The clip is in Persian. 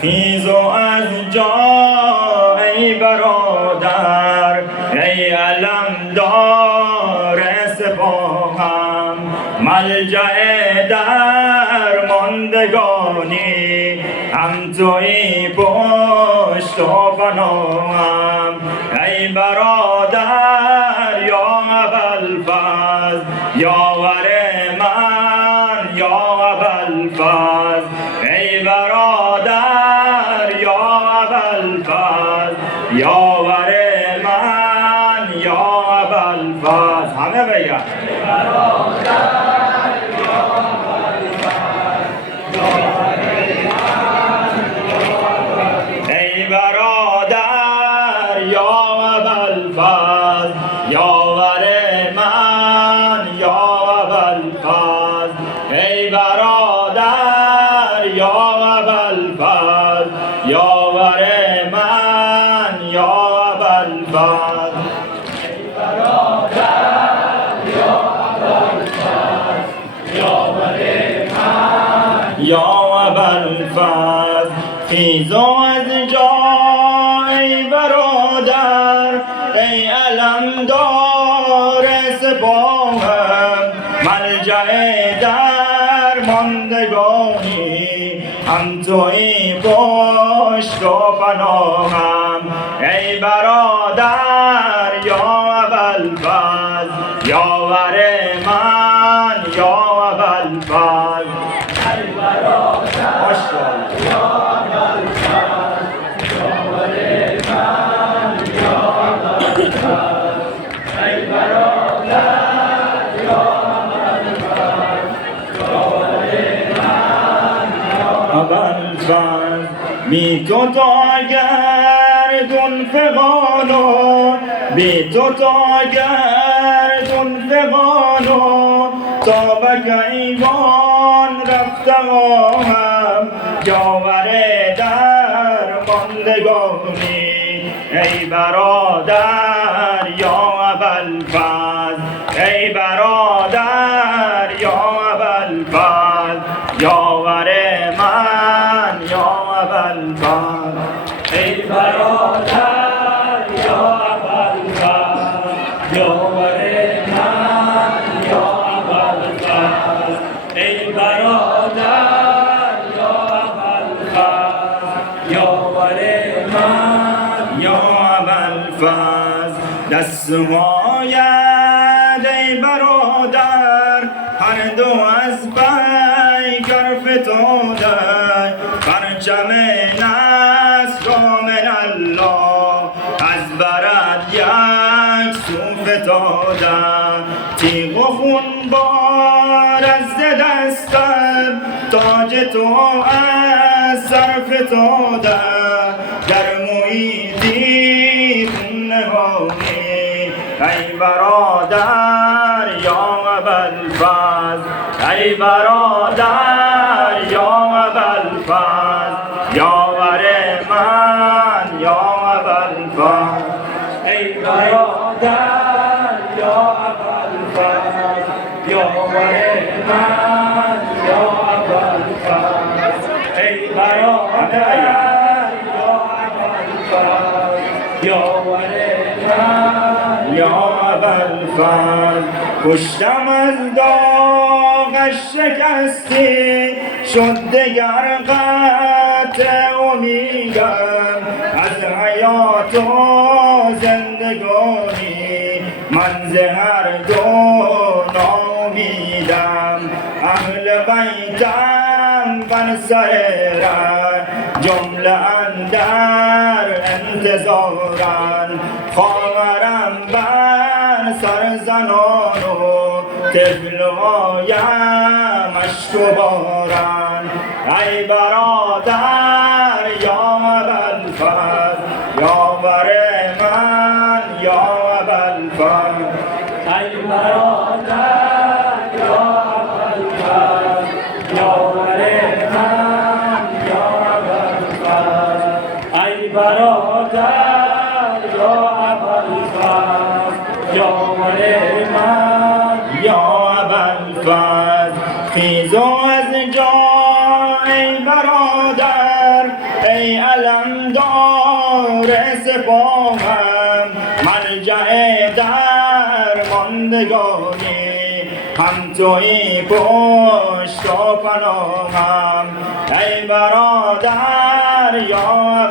خیز و از جا ای برادر، ای علمدار سپاهم، ملجأ درماندگانی هم تویی، پشت و پناهم. ای برادر یا ابوالفضل، یاور من یا ابوالفضل، ای برادر یا ابوالفضل، یاور من یا ابوالفضل. همه بگن ای برادر یا ابوالفضل، یاور من یا ابوالفضل، ای برادر یا ابوالفضل، یاور من یا ابوالفضل، ای برادر یا ابوالفضل، یاور من یا ابوالفضل. خیز و از جا ای برادر، ای علمدار سپاهم، ملجأ درماندگانی هم تویی، پشت و پناهم. ای برادر یا ابوالفضل، یاور من یا ابوالفضل، ای برادر یا ابوالفضل. بی تو تا گردون فغانو، بی تو تا گردون فغانو، تا به گیوان رفتم یاور درماندگانی. ای برادر یا ابوالفضل، ای برادر یا ابوالفضل، یاور من یا ابوالفضل، ای برادر یا ابوالفضل، یاور من یا ابوالفضل، ای برادر یا ابوالفضل، یاور من یا ابوالفضل. دستهایت ای برادر هر دو از پیکر فتاده، پرچم نصر من الله از برد یک سو فتاده. تیغ و خون بار از دستم، تاج تو از سر فتاده، در محیطی خون نهانی. ای برادر یا ابوالفضل، ای برادر یا ابوالفضل، یاور من یا ابوالفضل، ای برادر یا ابوالفضل، یاور من یا ابوالفضل، ای برادر یا ابوالفضل، یاور من یا ابوالفضل. کشتم از داغش شکستی، شد دگر قطع امیدم از حیات و زندگانی. من ز هر دو ناامیدم، اهل بیتم بر سر ره، جمله اندر انتظارند. خواهرم بر سر زنان و طفلهایم اشک و بارند. ای برادر یا ابوالفضل، یاور من یا ابوالفضل، ای برادر یا ابوالفضل، یاور من یا ابوالفضل، ای برادر یا ابوالفضل، یاور من یا ابوالفضل. خیز و از جا ای برادر، ای هر جای در ماندگانی همچوی پشت و پناهم ای برادر یا